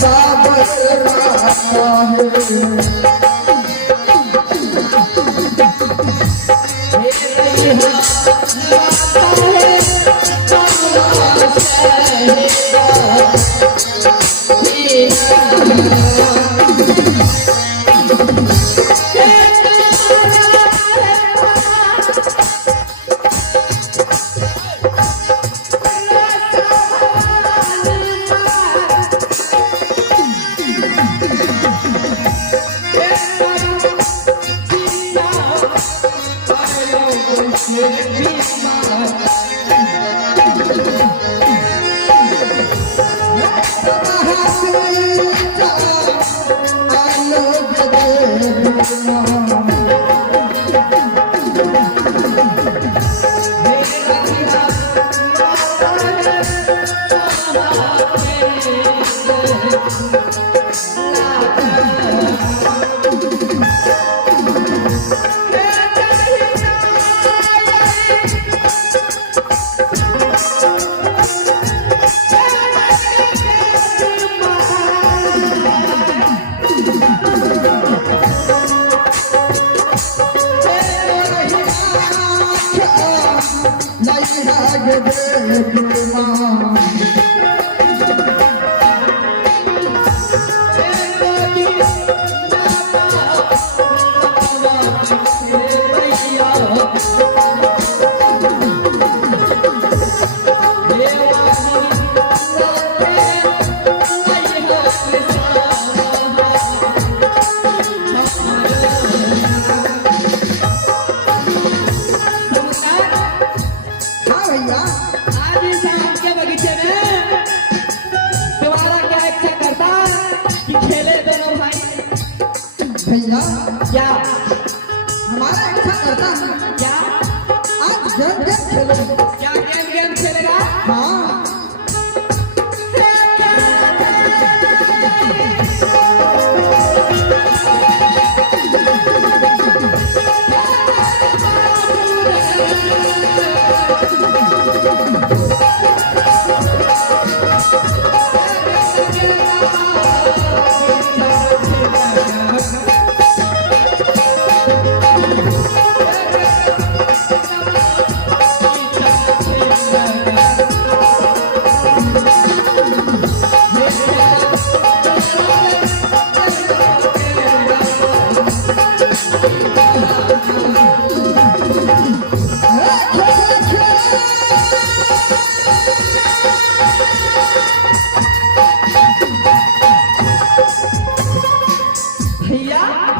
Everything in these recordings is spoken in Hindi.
साबत राता भैया क्या हमारा ऐसा करता है क्या आज गेम खेलो क्या गेम खेलेगा हाँ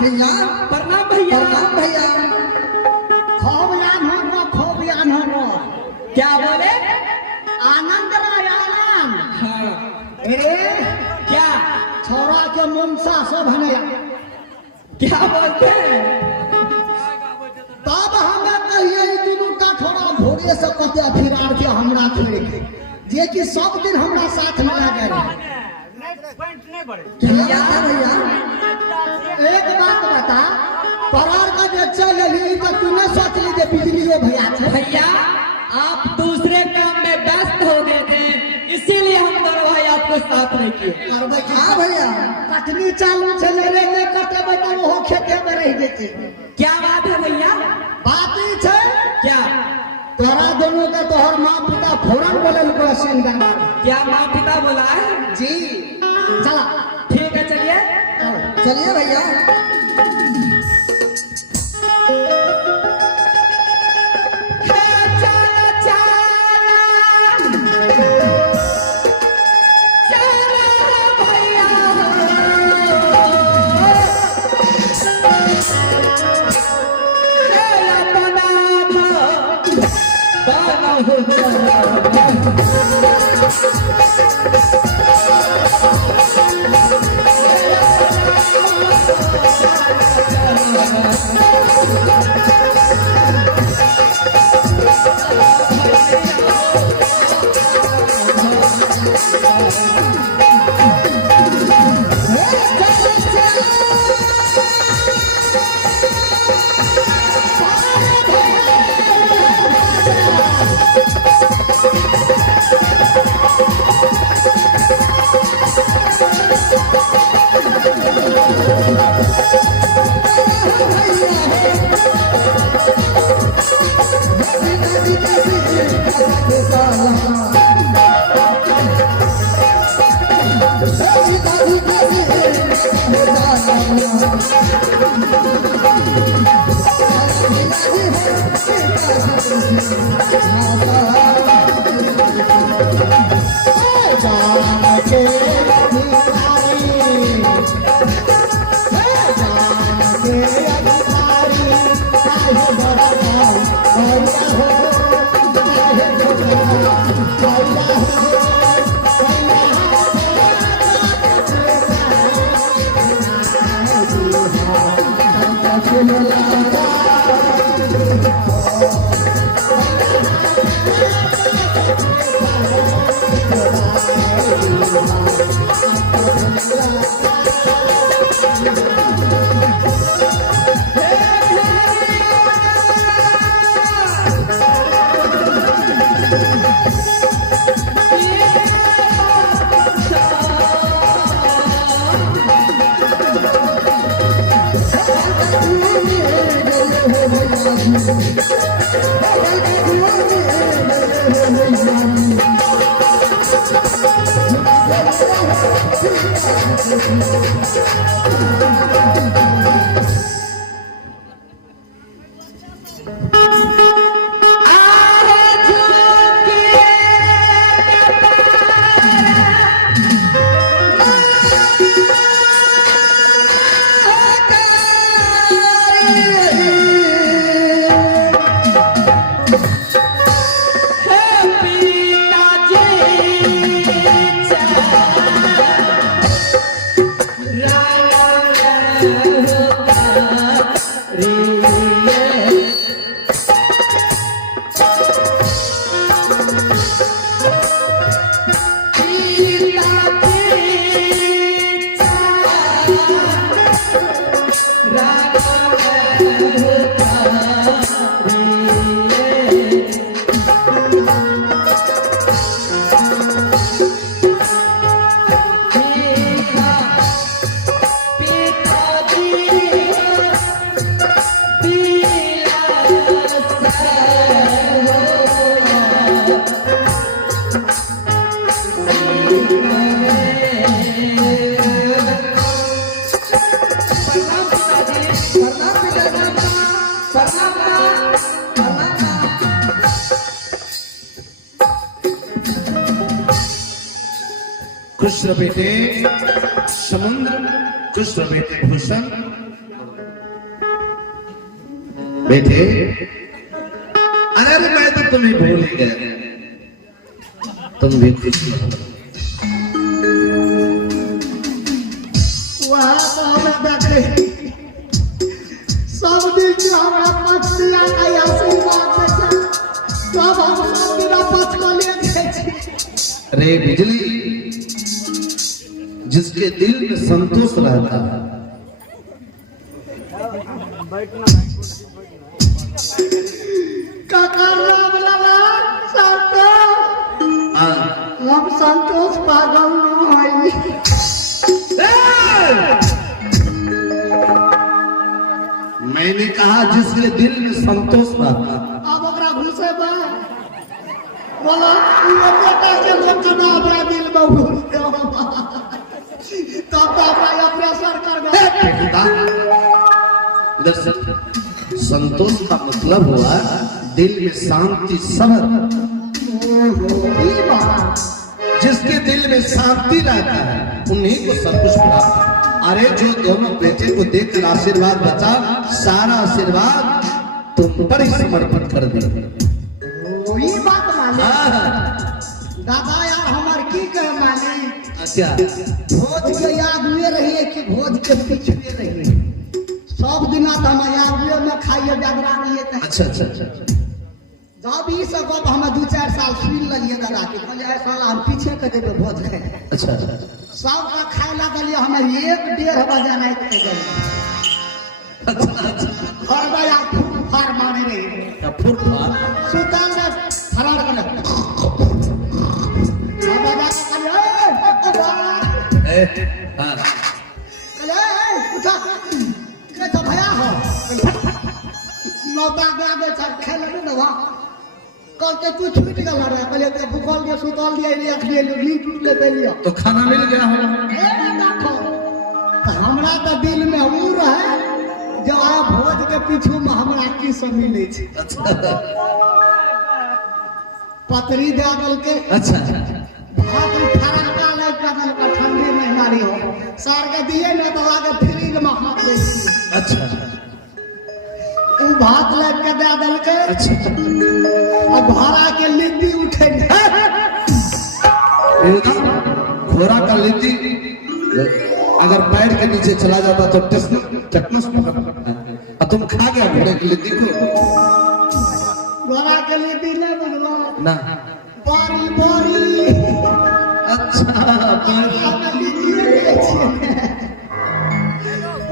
भैया प्रणाम भैया प्रणाम भैया खूब यान हो क्या बोले आनंद राय आनंद हाँ अरे क्या छोरा के मुमसा सब है क्या बोलते हैं तब हमें कहिए तीनों का थोड़ा भोरे से कते फिरार के हमरा छोड़ के जे कि सब दिन हमरा साथ में लगे रहे भैया भैया एक बात बता परार का जे चल ली तो तूने सोच ली जे बिजलियो भैया छे भैया आप दूसरे काम में व्यस्त हो गए थे इसीलिए हम दोनों भाई आपको साथ नहीं किए करबै हाँ भैया कटनी चालू चले रे ने कटेबै तो वो खेते में रह जेते क्या बात है भैया बात ई छे क्या तोरा दोनों का तोहर माँ पिता फौरन बोलल को सिंगार क्या माँ पिता बोला है जी चला ठीक है चलिए चलिए भैया जान के अधिकारी जान के अधिकारी काहे बड़ा भैया हो काहे भैया कृष्ण बेटे समुद्र, कृष्ण बेटे भूषण। बेटे अरे मैं तो तुम्हें भूल ही गया, तुम भी खुश हो। सब दिन जो हमारा पक्षिया का आशीर्वाद देता, सब हम सब बिना पक्ष को ले गए। अरे बिजली, जिसके दिल में संतोष रहता है, हम संतोष पागल न हई। मैंने कहा जिसके दिल में संतोष रहता। अब ओकरा घुसे बा बोला वो बेटा के लोग ना अपना दिल में घुस दे तब तो अपना प्रेशर कर दे। संतोष का मतलब हुआ दिल में शांति समझ। जिसके दिल में शांति रहता है उन्हीं को सब कुछ प्राप्त है। अरे जो दोनों बेटे को देखकर आशीर्वाद बचा, सारा आशीर्वाद तुम पर ही समर्पित कर दे। वही बात मालिक। दादा यार हमार की कहे मालिक, अच्छा भोज के याद हुए रहिए कि भोज के पीछे रहिए। सब दिन हम याद में खाइए जागरा रहिए। अच्छा अच्छा अच्छा। जब ई सब हम 2-4 साल सुन लिये दादा के कहले ऐ साला हम पीछे के देबे भोज खाए। अच्छा सब का खाए ला दलिए हमें 1-1.5 बजे नहीं थे गए। और बया फार मारे रहे फुर फार सुल्तान ने फरार कर बाबा कहले ए हां कहले उठा के तो भया हो नौता गावे सब खेल न दवा कल के तू छूट गल रे कहले के भूखल के सुतल दिए रे अखले ली टूट ले दे लियो तो खाना मिल गया हो। ए ना खो हमरा हमरा तो दिल में वो रहे जो आ भोज के पीछू में हमरा की सब मिले छे। पतरी दे दल के अच्छा भात फराका ले कदल का ठंडी महीना रही हो सार के दिए न दवा के फ्रीज में हाथ दे दी। अच्छा उ भात ले के दे दल के अच्छा और भाड़ा के लिट्टी उठे घोड़ा का लिट्टी अगर पैर के नीचे चला जाता तो टेटनस पकड़ तुम खा गया घोड़े की लिट्टी को। घोड़ा के लिट्टी नहीं बुझलो ना बारी बारी अच्छा घोड़ा के लिट्टी नहीं छे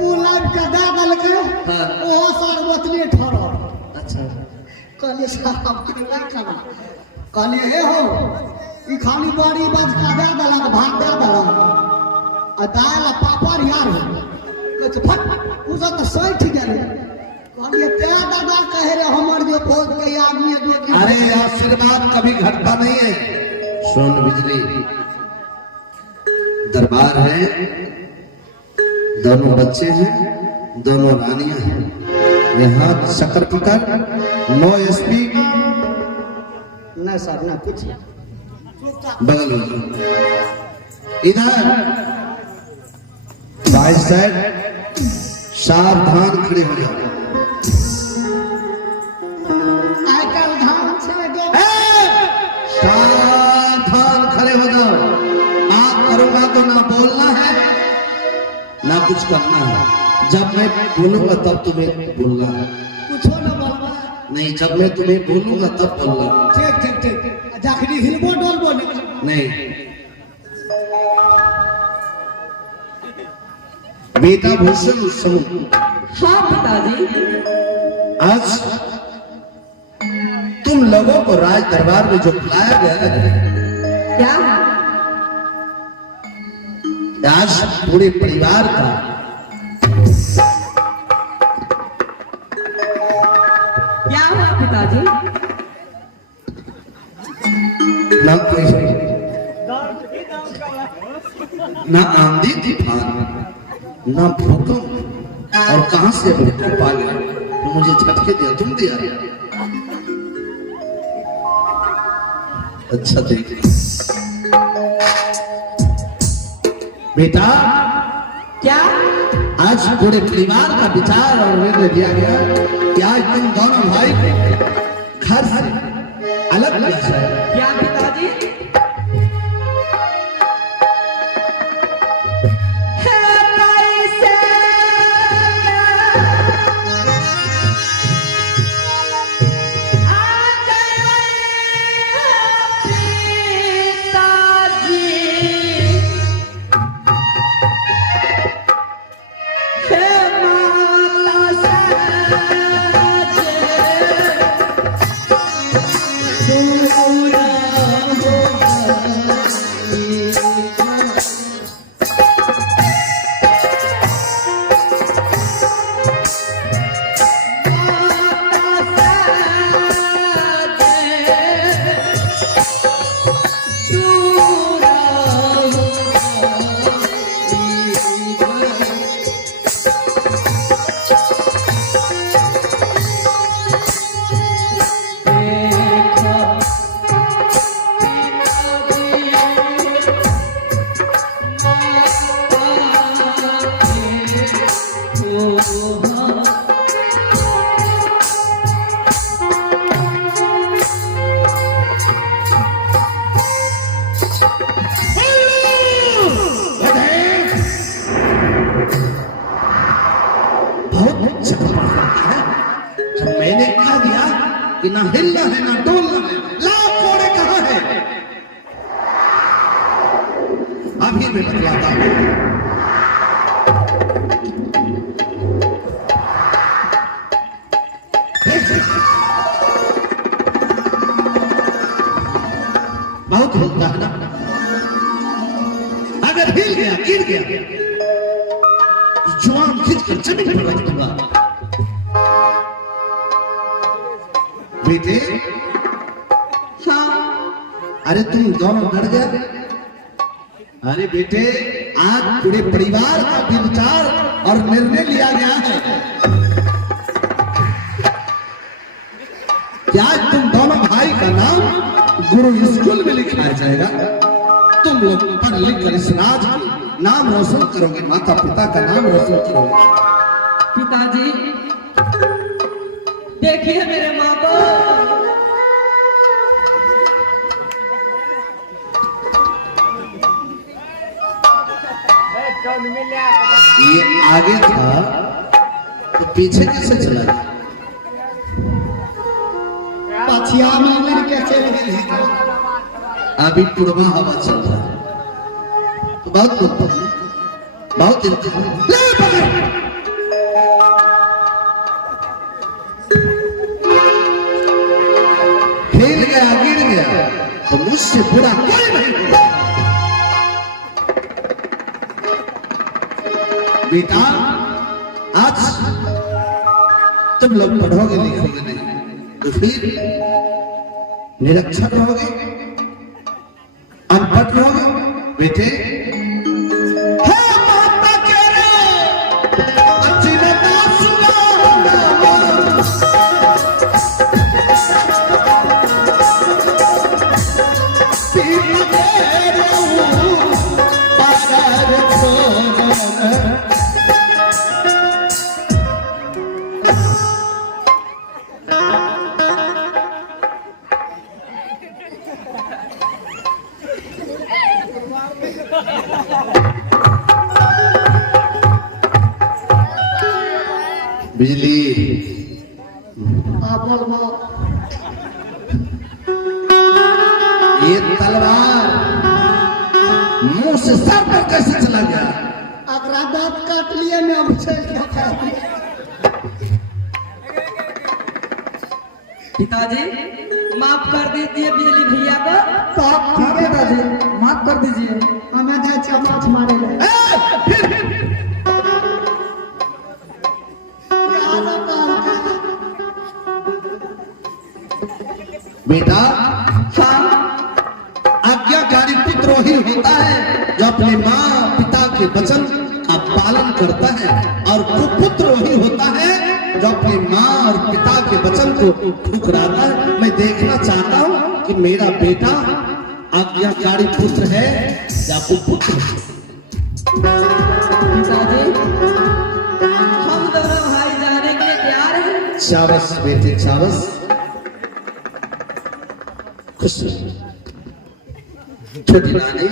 उ लाइव के दे दल के हाँ। ओ शरबत ने ठहरो। अच्छा कहले साहब खाना कहले हे हो ई खाली बारी बज का दे दलक भात दे दलक आ दाल आ पापड़ यार हो कछ फट उ सब तो सही गेले। कहले ते दादा कहे रे हमर जो भोज के आदमी जो अरे आशीर्वाद कभी घटता नहीं है। सुन बिजली दरबार है, दोनों बच्चे हैं, दोनों रानियां हैं। यहाँ शक्कर पकड़ नो एसपी नहीं सर ना कुछ बगल में इधर भाई साहब सावधान खड़े हो जाओ। आइ काल धान से जो सावधान खड़े हो जाओ। आप करूंगा तो ना बोलना है ना कुछ करना है। जब मैं बोलूंगा तब तुम्हें बोलना है। कुछ ना बोलबा नहीं जब मैं तुम्हें बोलूंगा तब बोलना। ठीक ठीक ठीक जखनी हिलबो डोलबो नहीं बेटा भूषण सुनो। हाँ पिताजी। आज तुम लोगों को राज दरबार में जो बुलाया गया है क्या आज पूरे परिवार का क्या हुआ पिताजी? ना ना आंधी तूफान ना भूकंप और कहां से भूकंप आ गया तो मुझे झटके दिया तुम दिया। अच्छा देख बेटा क्या आज पूरे परिवार का विचार और निर्णय दिया गया कि आज तुम दोनों भाई घर से अलग किया जाए। क्या पिताजी? मैंने कह दिया कि ना हिलना है ना डोलना है। लाओ कोड़े कहाँ है अभी मैं बतलाता हूं। बहुत होता है ना, अगर हिल गया गिर गया जुआन खींच कर जमीन पर रख दूंगा। बेटे हाँ अरे तुम दोनों डर गए। अरे बेटे आज पूरे परिवार का विचार और निर्णय लिया गया है कि आज तुम दोनों भाई का नाम गुरु स्कूल में लिखाया जाएगा। तुम लोग पढ़ लिख कर इस राज का नाम रोशन करोगे, माता पिता का नाम रोशन करोगे। पिताजी देखिए मेरे माँ को। ये आगे था तो पीछे कैसे चला गया? पछिया में उड़ के चल गई है। अभी पूर्वा हवा चल रहा है तो बहुत बहुत ले पकड़। खेल गया, गिर गया तो मुझसे बुरा कोई नहीं। बेटा आज तुम लोग पढ़ोगे लिखोगे नहीं तो फिर निरक्षर रहोगे, अनपढ़ रहोगे। बेटे बिजली ये तलवार मुंह से सर पर कैसे चला गया? अगला दांत काट लिए मैं अब चल गया। पिताजी माफ कर दीजिए बिजली भैया को। तो आप हाँ पिताजी माफ कर दीजिए। हमें दे चमाच मारे ले। बेटा आज्ञाकारी पुत्र वही होता है जो अपने माँ पिता के वचन का पालन करता है, और कुपुत्र वही होता है जो अपने माँ और पिता के वचन को ठुकराता है। मैं देखना चाहता हूँ कि मेरा बेटा आज्ञाकारी पुत्र है या कुपुत्र। पिताजी हम दोनों भाई जाने के लिए तैयार हैं। शाबाश बेटे शाबाश, खुश छोटी रानी।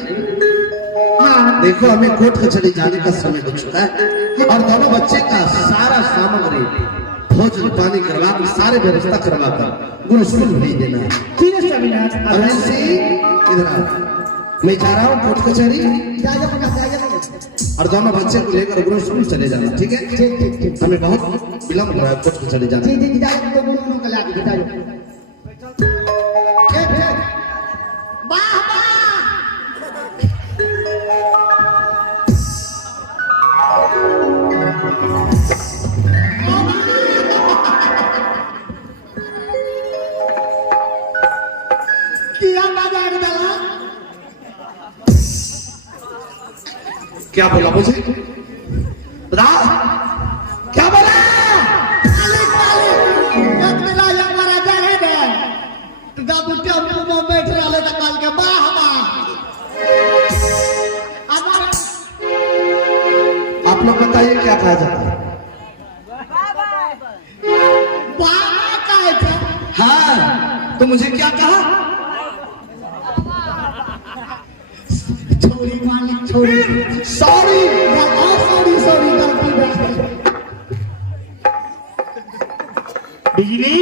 हाँ देखो हमें कोर्ट कचहरी जाने का समय हो चुका है और दोनों बच्चे का सारा सामग्री भोजन पानी करवा कर सारे व्यवस्था करवा कर गुरु स्कूल भेज देना है। ठीक है स्वामीनाथ। अब ऐसे इधर आ, मैं जा रहा हूँ कोर्ट कचहरी और दोनों बच्चे को लेकर गुरु स्कूल चले जाना। ठीक है ठीक। हमें बहुत विलम्ब हो रहा है कोर्ट कचहरी जाना। क्या बोला मुझे? बता क्या बोला? बैठ रहा था काल के आप लोग बताइए क्या कहा जाता है? हाँ तो मुझे क्या कहा? छोड़ी मालिक छोड़ी। सॉरी सॉरी बिजली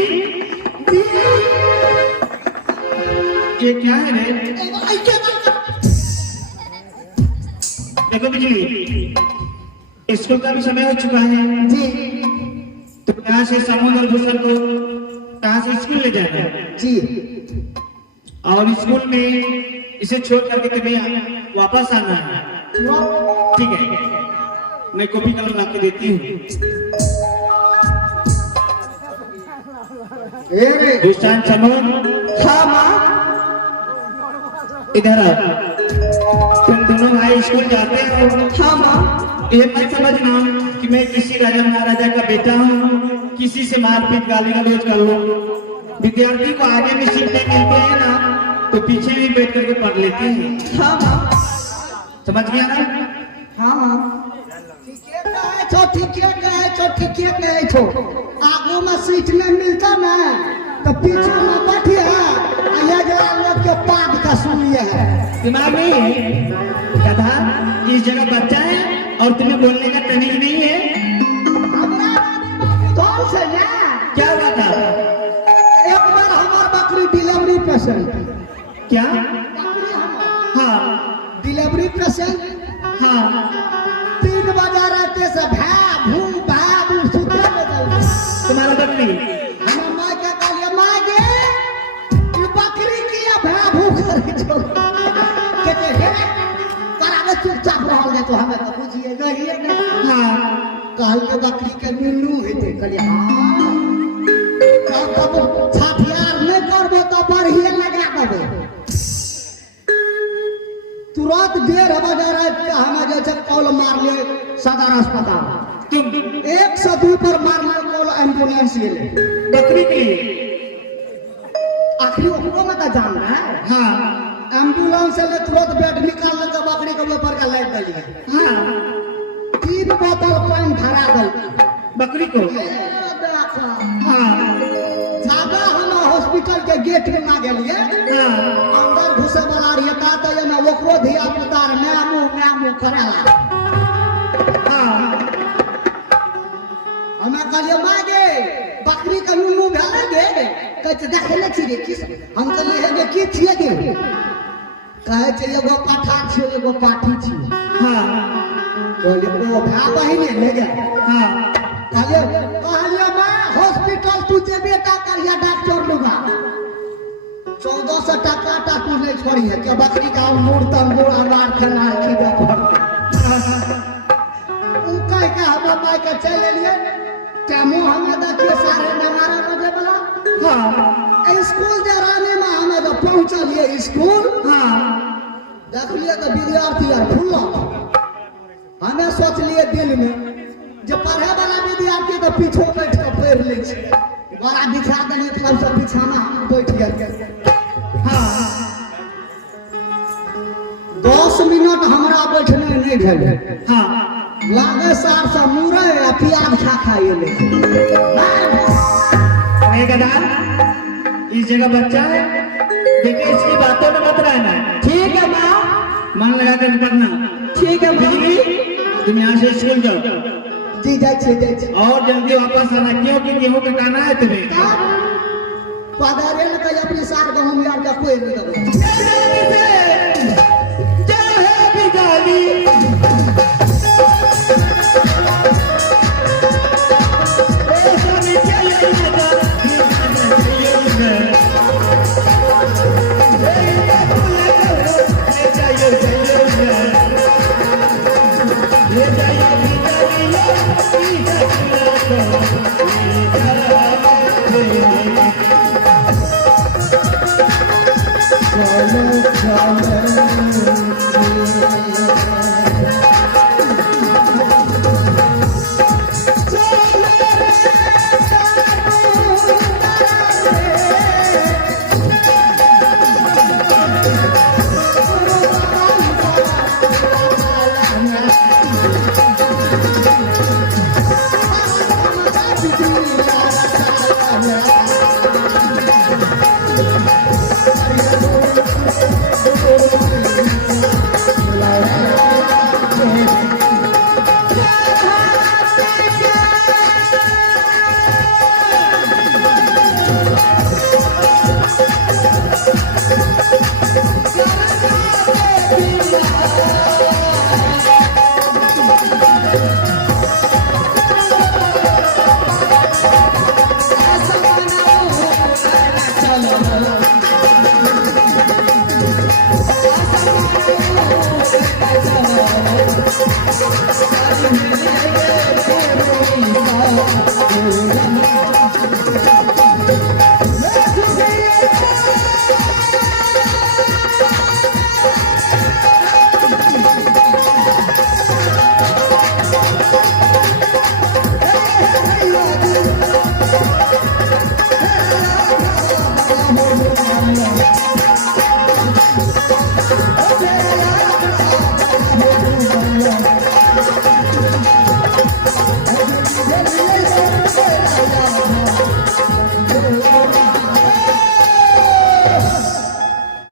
ये क्या है रे? देखो बिजली, स्कूल का भी समय हो चुका है जी तो यहाँ से समुद्र और भूषण को कहाँ से स्कूल ले जाना है जी। और स्कूल में इसे छोड़ करके तुम्हें वापस आना है। ठीक है, मैं कॉपी कलम ला के देती हूँ। दुष्टान समूह, हाँ माँ, इधर आओ। तुम दोनों भाई स्कूल जाते हो। हाँ माँ। ये मत समझना कि मैं किसी राजा महाराजा का बेटा हूँ, किसी से मारपीट गाली गलौज कर लो। विद्यार्थी को आगे में सीट नहीं मिलते हैं ना, तो पीछे भी बैठ करके पढ़ लेते हैं। हाँ माँ। समझ गया ना? हाँ माँ। ठीके कहे छो, ठीके कहे छो, ठीके कहे छो। आगू में सीट नहीं मिलता ना, तो पीछे में बैठिए ये जरा लोग के पाद का सुनिए है। दिमाग नहीं है गधा, इस जगह बच्चा है और तुम्हें बोलने का तमीज नहीं है। कौन से ना क्या हुआ था? एक बार हमार बकरी डिलीवरी पेशेंट, क्या? बकरी हमार हाँ डिलीवरी पेशेंट हाँ। 3 बजे रहते से भा भू सुते में जाऊ। तुम्हारा बकरी? हमार माँ के कहलिए माँ गे ये बकरी किया भा भू कर छो। कहते हे करावे चुपचाप रह गए तो हमें तो बुझिए नहीं। हाँ। कहल के बकरी के मीनू हेते कहलिए हाँ तब छठियार नहीं करबो तो बढ़िए लगा देबो। तुरंत 1:30 बजे रात के हमें जे कॉल मार लिए सदर अस्पताल। तुम 102 पर मार लिए कॉल, एम्बुलेंस ये ले। बकरी के लिए? आखिरी ओकरो में तो जान रहा है। हाँ एम्बुलेंस से ले तुरंत बेड निकाल के बकरी के ऊपर का लाइट डालिए। हाँ। 3 बोतल पानी भरा दल बकरी को? हाँ ज्यादा हम हॉस्पिटल के गेट में ना गेलिए। हाँ। अंदर घुसे वाला रहिए का तो ये ना ओकरो धिया पुता मैमू करेला। हाँ। हमें कहलिए माँ गे बकरी का नुनू भेले गे, कहते देखले छी रे किस। हम कहलिए हे गे की छिए गे, कहे छै एगो पाठा छिए एगो पाठी छिए। हाँ कहलिए ओ भाई बहिन ले गए। हाँ। कहलिए माँ हॉस्पिटल तू जेबे का करिया डॉक्टर लुगा 1400 टका तू नहीं छोड़ी है कि बकरी का मूड़ तंगूर अनार खनार खीबे पड़ते। उ कह के हम माय के चले लिए टाइमो हमें देखिए 11:30 बजे वाला। हाँ। स्कूल जे रानी में हमें जब पहुंचलिए स्कूल, हाँ। देखलिए तो विद्यार्थी यार फुल्ला। हमें सोचलिए दिल में जो पढ़े वाला विद्यार्थी तो पीछे बैठ के पढ़ ले छे, बड़ा दिखा देने तब से बिछाना बैठ गया। हाँ। 10 मिनट हमरा बैठने नहीं भेले। हाँ। लागे सार से मुरे आ प्याज खा खाइए ले। अरे गधा, इस जगह बच्चा है, देखिए इसकी बातों में मत रहना। ठीक है माँ। मन लगा कर पढ़ना। ठीक है माँ। बिजली तुम यहाँ से स्कूल जाओ जी जाए छे। और जल्दी वापस आना, क्योंकि गेहूं कटाना है तुम्हें। पधारे न कहीं अपने सार गहूं यार का कोई नहीं लगे। चाहे भी गाली ये